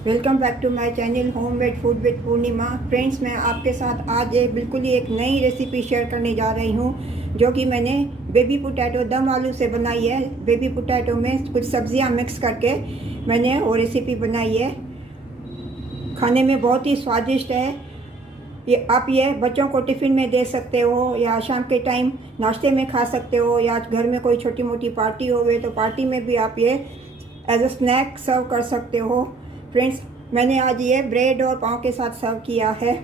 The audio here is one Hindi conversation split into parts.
Welcome back to my channel homemade food with Purnima. Friends, मैं आपके साथ आज बिल्कुल ही एक नई रेसिपी शेयर करने जा रही हूँ जो कि मैंने बेबी पोटैटो दम आलू से बनाई है। बेबी पोटैटो में कुछ सब्जियाँ मिक्स करके मैंने वो रेसिपी बनाई है। खाने में बहुत ही स्वादिष्ट है। ये बच्चों को टिफ़िन में दे सकते हो या शाम के टाइम नाश्ते में खा सकते हो, या घर में कोई छोटी मोटी पार्टी हो गई तो पार्टी में भी आप ये एज अ स्नैक सर्व कर सकते हो। फ्रेंड्स, मैंने आज ये ब्रेड और पाव के साथ सर्व किया है।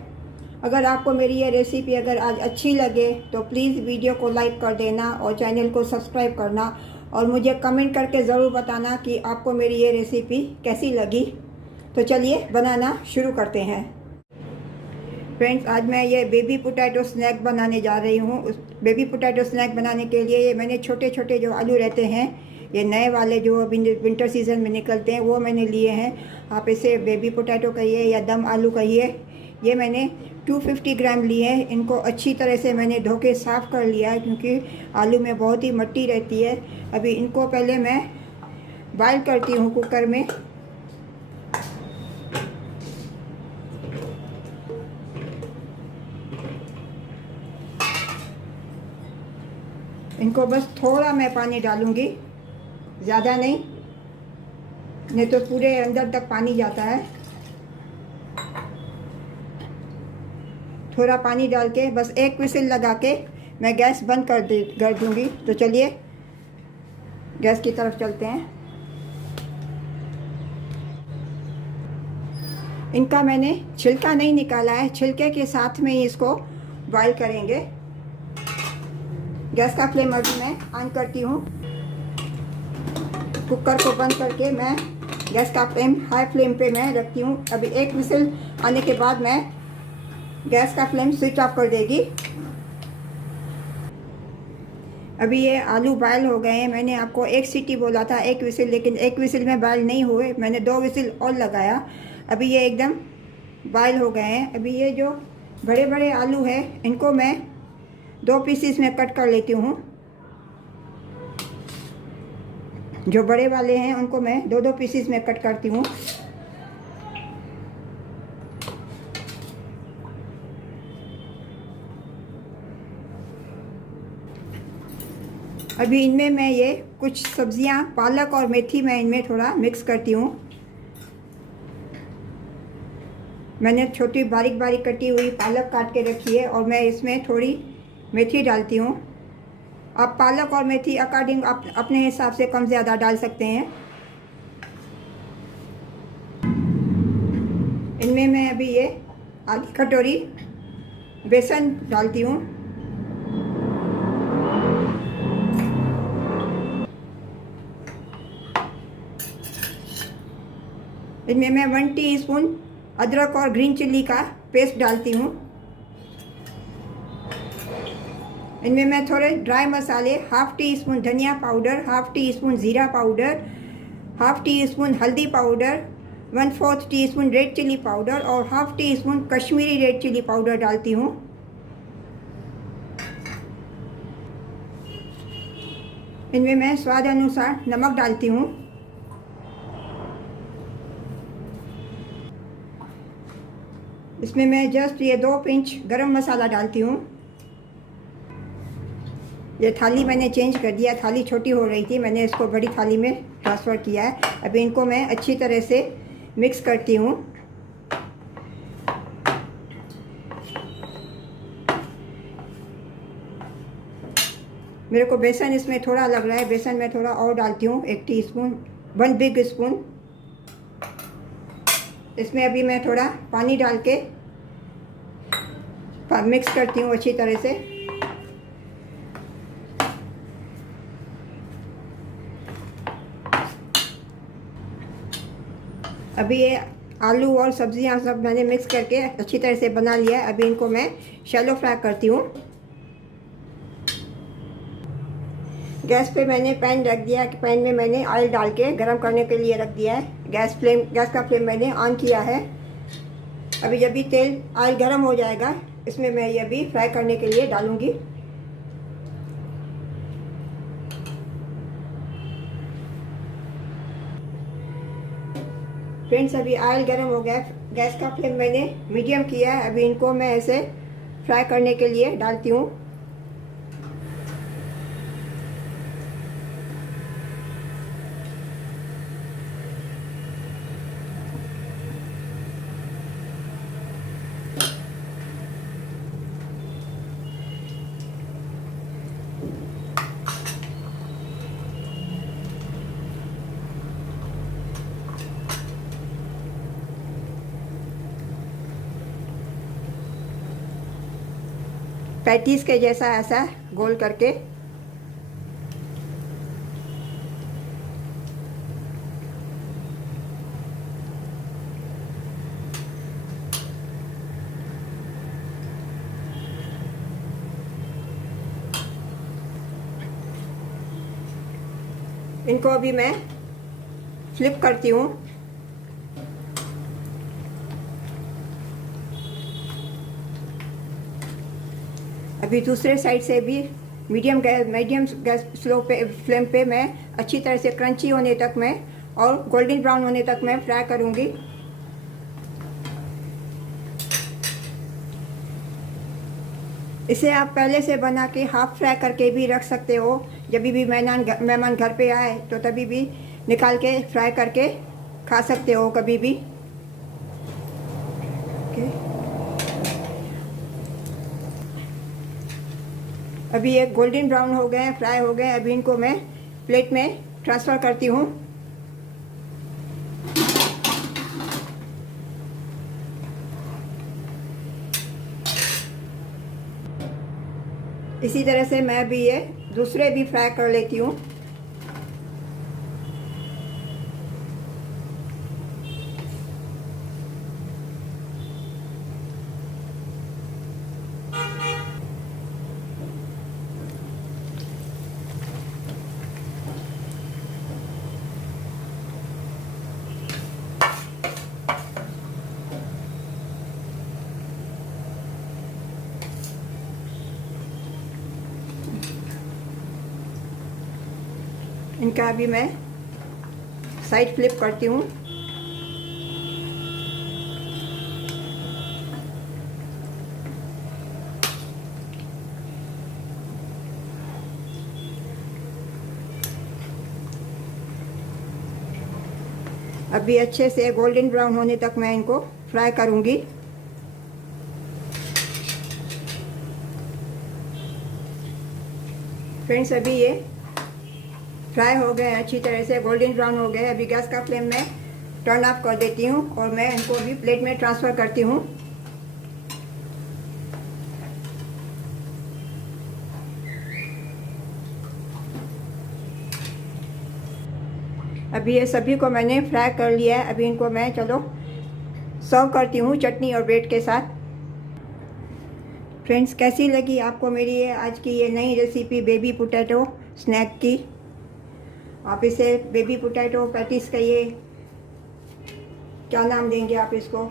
अगर आपको मेरी ये रेसिपी अगर आज अच्छी लगे तो प्लीज़ वीडियो को लाइक कर देना और चैनल को सब्सक्राइब करना, और मुझे कमेंट करके ज़रूर बताना कि आपको मेरी ये रेसिपी कैसी लगी। तो चलिए बनाना शुरू करते हैं। फ्रेंड्स, आज मैं ये बेबी पोटैटो स्नैक बनाने जा रही हूँ। उस बेबी पोटैटो स्नैक बनाने के लिए ये मैंने छोटे छोटे जो आलू रहते हैं, ये नए वाले जो अभी विंटर सीजन में निकलते हैं, वो मैंने लिए हैं। आप इसे बेबी पोटैटो कहिए या दम आलू कहिए। ये मैंने 250 ग्राम लिए हैं। इनको अच्छी तरह से मैंने धो के साफ़ कर लिया है क्योंकि आलू में बहुत ही मिट्टी रहती है। अभी इनको पहले मैं बॉयल करती हूँ कुकर में। इनको बस थोड़ा मैं पानी डालूँगी, ज़्यादा नहीं तो पूरे अंदर तक पानी जाता है। थोड़ा पानी डाल के बस एक विसिल लगा के मैं गैस बंद कर दूँगी। तो चलिए गैस की तरफ चलते हैं। इनका मैंने छिलका नहीं निकाला है, छिलके के साथ में ही इसको बॉयल करेंगे। गैस का फ्लेम अभी मैं ऑन करती हूँ। कुकर को बंद करके मैं गैस का फ्लेम हाई फ्लेम पे मैं रखती हूँ। अभी एक विसिल आने के बाद मैं गैस का फ्लेम स्विच ऑफ कर देगी। अभी ये आलू बॉयल हो गए हैं। मैंने आपको एक सीटी बोला था, एक विसिल, लेकिन एक विसिल में बॉयल नहीं हुए, मैंने 2 विसिल और लगाया। अभी ये एकदम बॉयल हो गए हैं। अभी ये जो बड़े बड़े आलू हैं इनको मैं 2 पीसीस में कट कर लेती हूँ। जो बड़े वाले हैं उनको मैं 2-2 पीसीस में कट करती हूँ। अभी इनमें मैं ये कुछ सब्जियां, पालक और मेथी, मैं इनमें थोड़ा मिक्स करती हूँ। मैंने छोटी बारीक बारीक कटी हुई पालक काट के रखी है और मैं इसमें थोड़ी मेथी डालती हूँ। आप पालक और मेथी अकॉर्डिंग आप अपने हिसाब से कम ज़्यादा डाल सकते हैं। इनमें मैं अभी ये आधी कटोरी बेसन डालती हूँ। इनमें मैं 1 टीस्पून अदरक और ग्रीन चिल्ली का पेस्ट डालती हूँ। इनमें मैं थोड़े ड्राई मसाले, 1/2 टीस्पून धनिया पाउडर, 1/2 टीस्पून ज़ीरा पाउडर, 1/2 टीस्पून हल्दी powder, 1/4 teaspoon red chilli powder और 1/2 teaspoon Kashmiri red chilli powder डालती हूँ। इनमें मैं स्वाद अनुसार नमक डालती हूँ। इसमें मैं जस्ट ये 2 पिंच गरम मसाला डालती हूँ। ये थाली मैंने चेंज कर दिया, थाली छोटी हो रही थी, मैंने इसको बड़ी थाली में ट्रांसफ़र किया है। अभी इनको मैं अच्छी तरह से मिक्स करती हूँ। मेरे को बेसन इसमें थोड़ा लग रहा है, बेसन मैं थोड़ा और डालती हूँ, 1 टीस्पून, 1 बिग स्पून। इसमें अभी मैं थोड़ा पानी डाल के मिक्स करती हूँ अच्छी तरह से। अभी ये आलू और सब्जियां सब मैंने मिक्स करके अच्छी तरह से बना लिया है। अभी इनको मैं शैलो फ्राई करती हूँ। गैस पे मैंने पैन रख दिया है। पैन में मैंने ऑयल डाल के गरम करने के लिए रख दिया है। गैस का फ्लेम मैंने ऑन किया है। अभी जब भी तेल ऑयल गरम हो जाएगा, इसमें मैं ये अभी फ्राई करने के लिए डालूँगी। फ्रेंड्स अभी ऑयल गर्म हो गया, गैस का फ्लेम मैंने मीडियम किया है। अभी इनको मैं ऐसे फ्राई करने के लिए डालती हूँ। पैटीज के जैसा ऐसा गोल करके इनको अभी मैं फ्लिप करती हूँ। अभी दूसरे साइड से भी मीडियम गैस स्लो पे फ्लेम पे मैं अच्छी तरह से क्रंची होने तक मैं और गोल्डन ब्राउन होने तक मैं फ्राई करूँगी। इसे आप पहले से बना के हाफ फ्राई करके भी रख सकते हो। जब भी मेहमान घर पे आए तो तभी भी निकाल के फ्राई करके खा सकते हो कभी भी। अभी ये गोल्डन ब्राउन हो गए, फ्राई हो गए। अभी इनको मैं प्लेट में ट्रांसफ़र करती हूँ। इसी तरह से मैं भी ये दूसरे भी फ्राई कर लेती हूँ। इनका अभी मैं साइड फ्लिप करती हूँ। अभी अच्छे से गोल्डन ब्राउन होने तक मैं इनको फ्राई करूँगी। फ्रेंड्स अभी ये फ्राई हो गए, अच्छी तरह से गोल्डन ब्राउन हो गए। अभी गैस का फ्लेम मैं टर्न ऑफ कर देती हूँ और मैं इनको अभी प्लेट में ट्रांसफ़र करती हूँ। अभी ये सभी को मैंने फ्राई कर लिया है। अभी इनको मैं चलो सर्व करती हूँ चटनी और ब्रेड के साथ। फ्रेंड्स कैसी लगी आपको मेरी ये आज की ये नई रेसिपी बेबी पोटैटो स्नैक की? आप इसे बेबी पोटैटो पैटीज कहिए, क्या नाम देंगे आप इसको?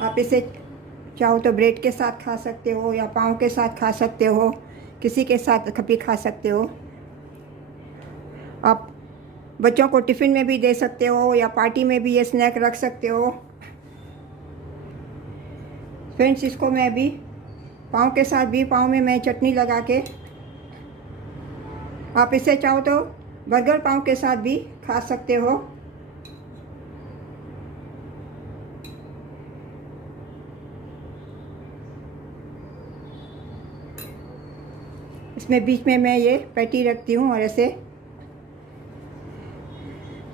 आप इसे चाहो तो ब्रेड के साथ खा सकते हो या पाव के साथ खा सकते हो, किसी के साथ भी खा सकते हो। आप बच्चों को टिफ़िन में भी दे सकते हो या पार्टी में भी ये स्नैक रख सकते हो। फ्रेंड्स इसको मैं अभी पाव के साथ भी, पाव में मैं चटनी लगा के, आप इसे चाहो तो बर्गर पाव के साथ भी खा सकते हो। इसमें बीच में मैं ये पैटी रखती हूँ और ऐसे।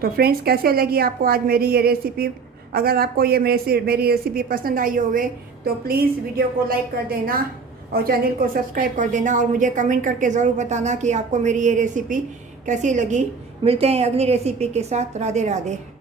तो फ्रेंड्स कैसे लगी आपको आज मेरी ये रेसिपी? अगर आपको ये मेरी रेसिपी पसंद आई होवे तो प्लीज़ वीडियो को लाइक कर देना और चैनल को सब्सक्राइब कर देना और मुझे कमेंट करके ज़रूर बताना कि आपको मेरी ये रेसिपी कैसी लगी। मिलते हैं अगली रेसिपी के साथ। राधे राधे।